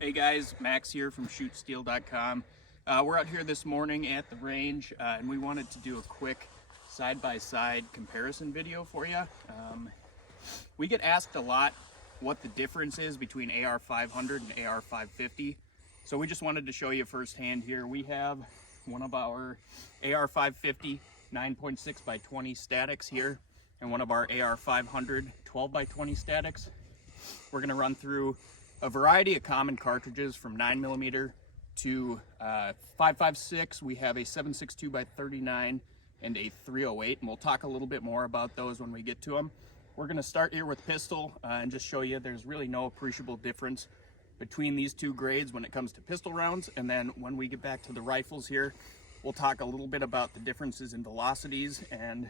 Hey guys, Max here from shootsteel.com. We're out here this morning at the range and we wanted to do a quick side-by-side comparison video for you. We get asked a lot what the difference is between AR500 and AR550. So we just wanted to show you firsthand here. We have one of our AR550 9.6 by 20 statics here and one of our AR500 12 by 20 statics. We're going to run through a variety of common cartridges from 9mm to 5.56. We have a 7.62 by 39 and a 308, and we'll talk a little bit more about those when we get to them. We're going to start here with pistol and just show you there's really no appreciable difference between these two grades when it comes to pistol rounds. And then when we get back to the rifles here, we'll talk a little bit about the differences in velocities and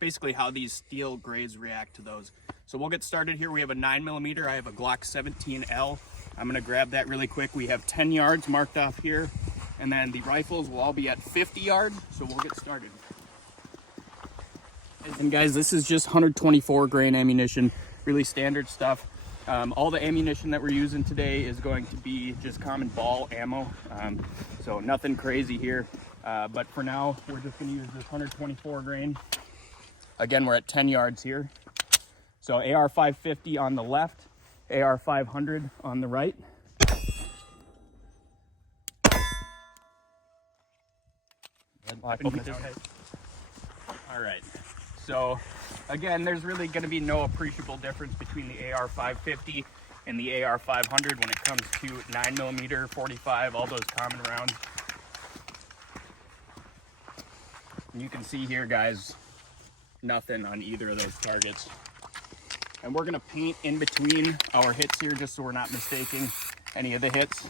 basically how these steel grades react to those. So we'll get started here. We have a 9mm. I have a Glock 17L. I'm going to grab that really quick. We have 10 yards marked off here, and then the rifles will all be at 50 yards. So we'll get started. And guys, this is just 124 grain ammunition, really standard stuff. All the ammunition that we're using today is going to be just common ball ammo, so nothing crazy here. But for now, we're just going to use this 124 grain. Again, we're at 10 yards here. So AR550 on the left, AR500 on the right. All right. So again, there's really going to be no appreciable difference between the AR550 and the AR500 when it comes to 9mm, 45, all those common rounds. And you can see here, guys, nothing on either of those targets. And we're gonna paint in between our hits here just so we're not mistaking any of the hits.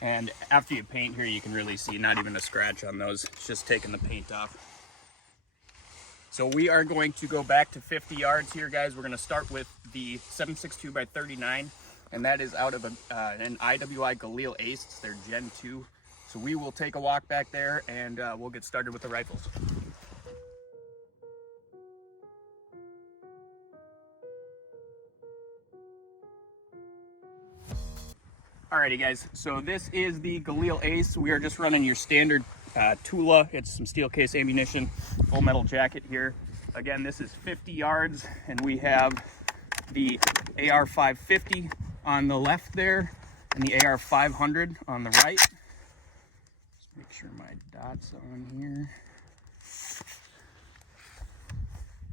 And after you paint here, you can really see not even a scratch on those. It's just taking the paint off. So we are going to go back to 50 yards here, guys. We're gonna start with the 7.62 by 39, and that is out of an IWI Galil Ace. It's their Gen 2. So we will take a walk back there and we'll get started with the rifles. Alrighty guys, so this is the Galil Ace. We are just running your standard Tula. It's some steel case ammunition, full metal jacket here. Again, this is 50 yards, and we have the AR550 on the left there, and the AR500 on the right. Just make sure my dot's on here.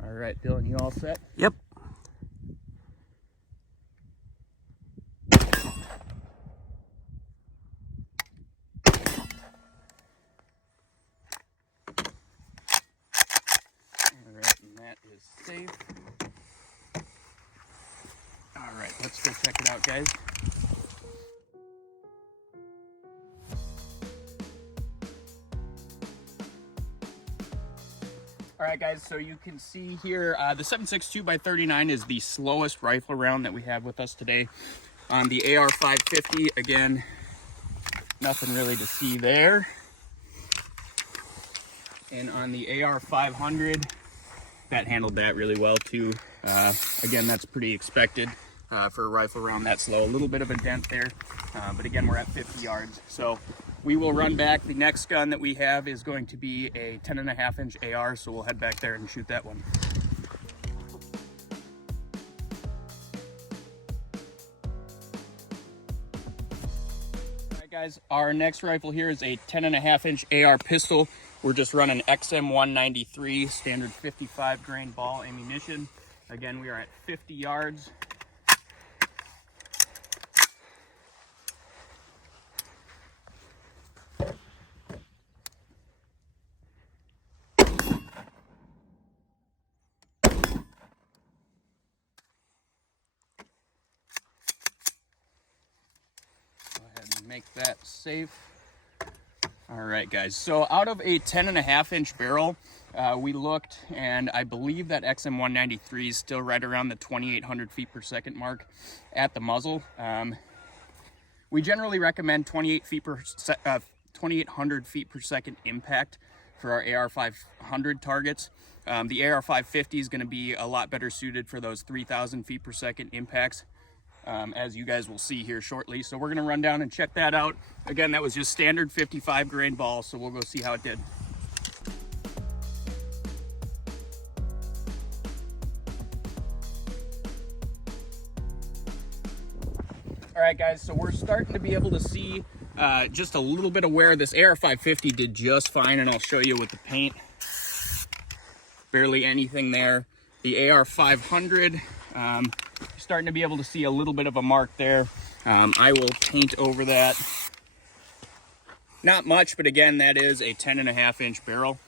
All right, Dylan, you all set? Yep. Safe. All right, let's go check it out, guys. All right, guys, so you can see here the 7.62 by 39 is the slowest rifle round that we have with us today. On the AR550, again, nothing really to see there. And on the AR500, that handled that really well too. Again, that's pretty expected for a rifle round that slow. A little bit of a dent there, but again, we're at 50 yards. So we will run back. The next gun that we have is going to be a 10.5-inch AR, so we'll head back there and shoot that one. All right, guys, our next rifle here is a 10.5-inch AR pistol. We're just running XM193 standard 55 grain ball ammunition. Again, we are at 50 yards. Go ahead and make that safe. All right, guys, so out of a 10.5-inch barrel, we looked, and I believe that XM193 is still right around the 2,800 feet per second mark at the muzzle. We generally recommend 2,800 feet per second impact for our AR500 targets. The AR550 is going to be a lot better suited for those 3,000 feet per second impacts. as you guys will see here shortly. So we're gonna run down and check that out. Again, that was just standard 55 grain ball, so we'll go see how it did. All right, guys, so we're starting to be able to see just a little bit of where this AR550 did just fine, and I'll show you with the paint. Barely anything there. The AR500, starting to be able to see a little bit of a mark there. I will paint over that. Not much, but again, that is a 10.5-inch barrel.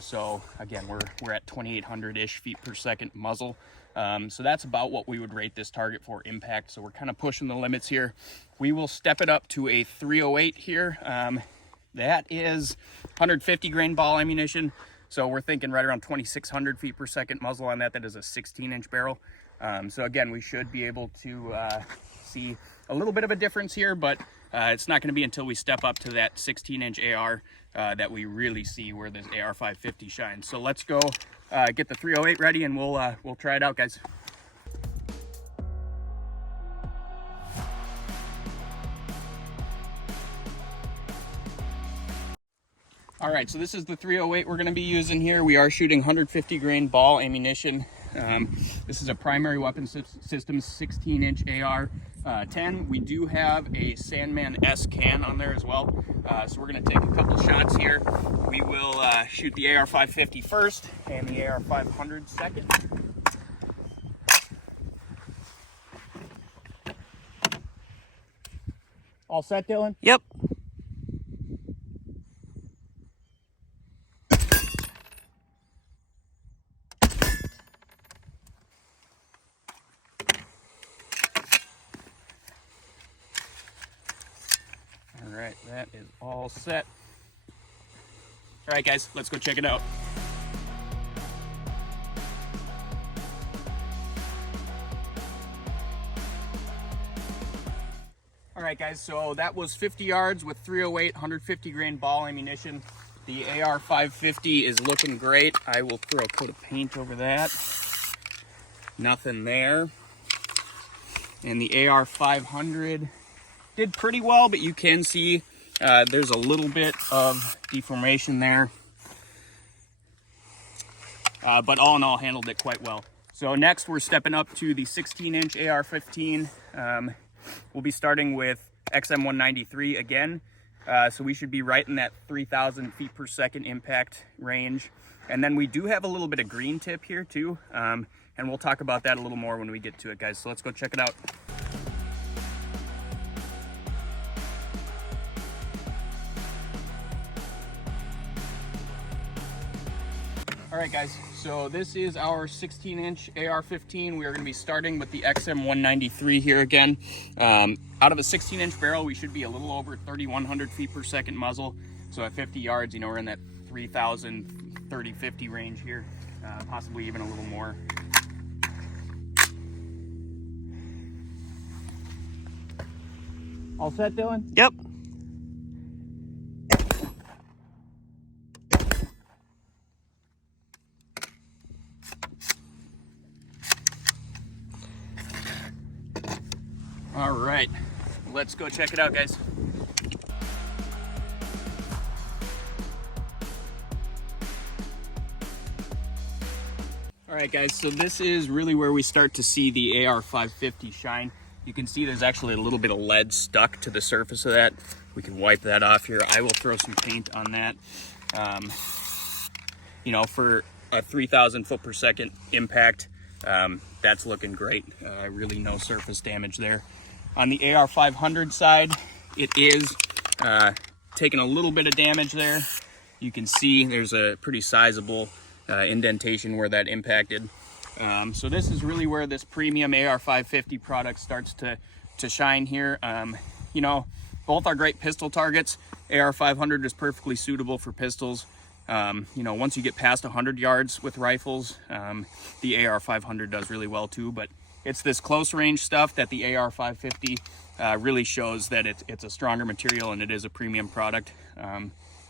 So again, we're at 2,800-ish feet per second muzzle. So that's about what we would rate this target for impact. So we're kind of pushing the limits here. We will step it up to a 308 here. That is 150 grain ball ammunition. So we're thinking right around 2,600 feet per second muzzle on that. That is a 16-inch barrel. So again, we should be able to see a little bit of a difference here, but it's not going to be until we step up to that 16-inch AR that we really see where this AR550 shines. So let's go get the 308 ready, and we'll try it out, guys. All right, so this is the 308 we're going to be using here. We are shooting 150 grain ball ammunition. This is a primary weapon system 16-inch AR-10. We do have a Sandman S can on there as well. So we're going to take a couple shots here. We will shoot the AR550 first and the AR500 second. All set, Dylan? Yep. All right, that is all set. All right, guys, let's go check it out. All right, guys, so that was 50 yards with 308, 150 grain ball ammunition. The AR550 is looking great. I will throw a coat of paint over that. Nothing there. And the AR500 did pretty well, but you can see there's a little bit of deformation there. But all in all, handled it quite well. So next, we're stepping up to the 16-inch AR-15. We'll be starting with XM193 again. So we should be right in that 3,000 feet per second impact range. And then we do have a little bit of green tip here too. And we'll talk about that a little more when we get to it, guys. So let's go check it out. All right, guys, so this is our 16-inch AR-15. We are going to be starting with the XM193 here again. Out of a 16-inch barrel, we should be a little over 3,100 feet per second muzzle. So at 50 yards, you know, we're in that 3,000, 30, 50 range here, possibly even a little more. All set, Dylan? Yep. All right, let's go check it out, guys. All right, guys, so this is really where we start to see the AR550 shine. You can see there's actually a little bit of lead stuck to the surface of that. We can wipe that off here. I will throw some paint on that. You know, for a 3,000 foot per second impact, that's looking great. Really no surface damage there. On the AR500 side, it is taking a little bit of damage there. You can see there's a pretty sizable indentation where that impacted. So this is really where this premium AR550 product starts to shine here. You know, both are great pistol targets. AR500 is perfectly suitable for pistols. You know, once you get past 100 yards with rifles, the AR500 does really well too, but it's this close range stuff that the AR550 really shows that it's a stronger material and it is a premium product.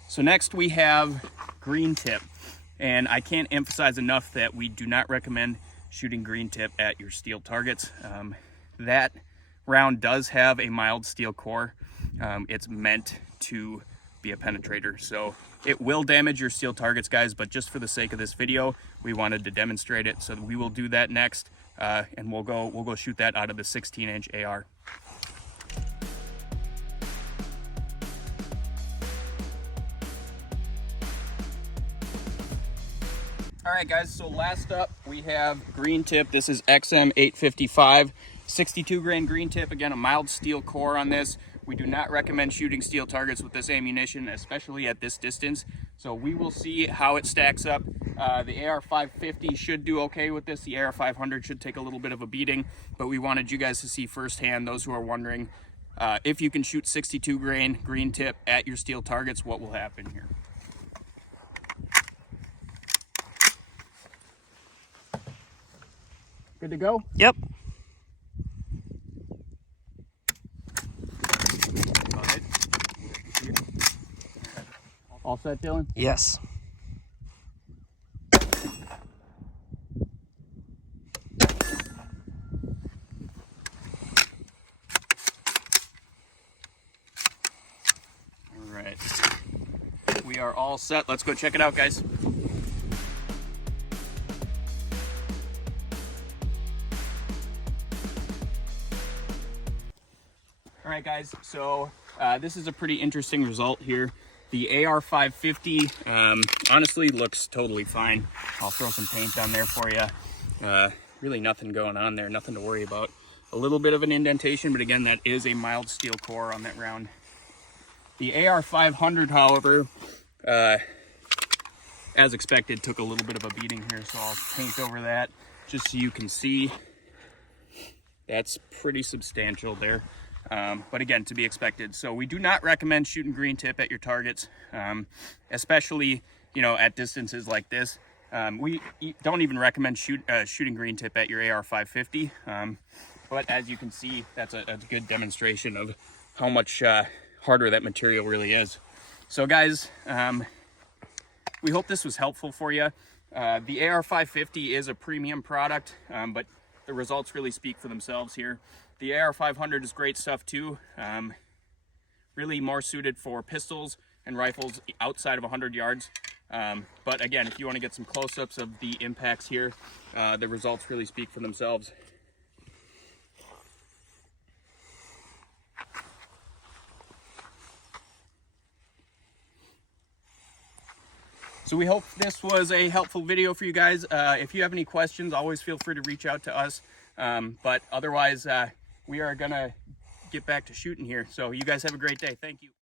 So next we have green tip, and I can't emphasize enough that we do not recommend shooting green tip at your steel targets. That round does have a mild steel core. It's meant to be a penetrator, so it will damage your steel targets, guys, but just for the sake of this video, we wanted to demonstrate it, so we will do that next, and we'll go shoot that out of the 16-inch AR. All right, guys, so last up we have green tip. This is XM855, 62 grain green tip. Again, a mild steel core on this. We do not recommend shooting steel targets with this ammunition, especially at this distance. So we will see how it stacks up. The AR550 should do okay with this. The AR500 should take a little bit of a beating, but we wanted you guys to see firsthand, those who are wondering, if you can shoot 62 grain green tip at your steel targets, what will happen here. Good to go? Yep. All set, Dylan? Yes. All right. We are all set. Let's go check it out, guys. All right, guys, so this is a pretty interesting result here. The AR550 honestly looks totally fine. I'll throw some paint on there for you. Really nothing going on there, nothing to worry about. A little bit of an indentation, but again, that is a mild steel core on that round. The AR500, however, as expected, took a little bit of a beating here, so I'll paint over that just so you can see. That's pretty substantial there. But again, to be expected. So we do not recommend shooting green tip at your targets, especially, you know, at distances like this. We don't even recommend shooting green tip at your AR550. But as you can see, that's a good demonstration of how much harder that material really is. So guys, we hope this was helpful for you. The AR550 is a premium product, but the results really speak for themselves here. The AR500 is great stuff too. Really more suited for pistols and rifles outside of 100 yards. But again, if you want to get some close-ups of the impacts here, the results really speak for themselves. So we hope this was a helpful video for you guys. If you have any questions, always feel free to reach out to us. But otherwise, we are gonna get back to shooting here. So you guys have a great day. Thank you.